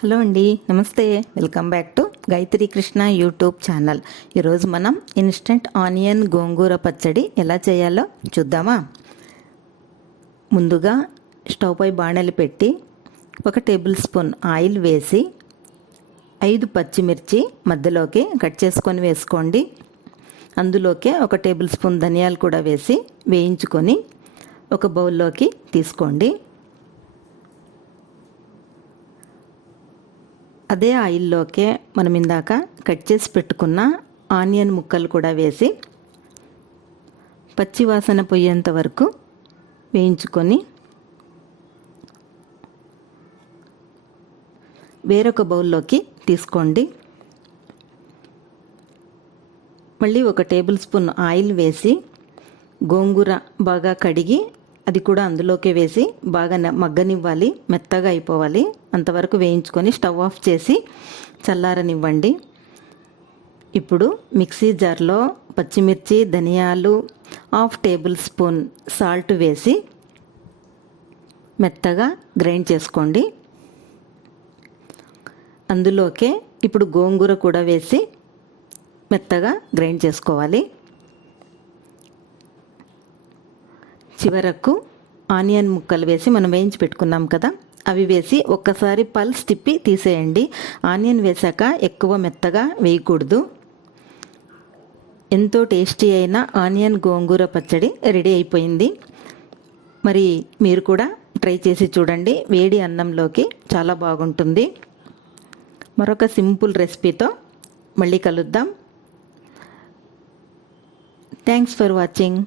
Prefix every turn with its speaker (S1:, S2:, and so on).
S1: Hello అండి నమస్తే. Welcome back to Gayatri Krishna YouTube channel. ఈరోజు మనం ఇన్స్టెంట్ ఆనియన్ గోంగూర పచ్చడి ఎలా చేయాలో చూద్దామా? ముందుగా స్టవ్ పై బాణలి పెట్టి ఒక టేబుల్ స్పూన్ ఆయిల్ వేసి ఐదు పచ్చిమిర్చి మధ్యలోకి కట్ చేసుకొని వేసుకోండి. అందులోకే ఒక టేబుల్ స్పూన్ ధనియాలు కూడా వేసి వేయించుకొని ఒక బౌల్లోకి తీసుకోండి. అదే ఆయిల్లోకే మనం ఇందాక కట్ చేసి పెట్టుకున్న ఆనియన్ ముక్కలు కూడా వేసి పచ్చి వాసన పోయేంత వరకు వేయించుకొని వేరొక బౌల్లోకి తీసుకోండి. మళ్ళీ ఒక టేబుల్ స్పూన్ ఆయిల్ వేసి గోంగూర బాగా కడిగి అది కూడా అందులోకే వేసి బాగా మగ్గనివ్వాలి మెత్తగా అయిపోవాలి. అంతవరకు వేయించుకొని స్టవ్ ఆఫ్ చేసి చల్లారనివ్వండి. ఇప్పుడు మిక్సీ జార్లో పచ్చిమిర్చి ధనియాలు హాఫ్ టేబుల్ స్పూన్ సాల్ట్ వేసి మెత్తగా గ్రైండ్ చేసుకోండి. అందులోకే ఇప్పుడు గోంగూర కూడా వేసి మెత్తగా గ్రైండ్ చేసుకోవాలి. చివరకు ఆనియన్ ముక్కలు వేసి మనం వేయించి పెట్టుకున్నాం కదా అవి వేసి ఒక్కసారి పల్స్ తిప్పి తీసేయండి. ఆనియన్ వేసాక ఎక్కువ మెత్తగా వేయకూడదు. ఎంతో టేస్టీ అయిన ఆనియన్ గోంగూర పచ్చడి రెడీ అయిపోయింది. మరి మీరు కూడా ట్రై చేసి చూడండి. వేడి అన్నంలోకి చాలా బాగుంటుంది. మరొక సింపుల్ రెసిపీతో మళ్ళీ కలుద్దాం. Thanks for watching.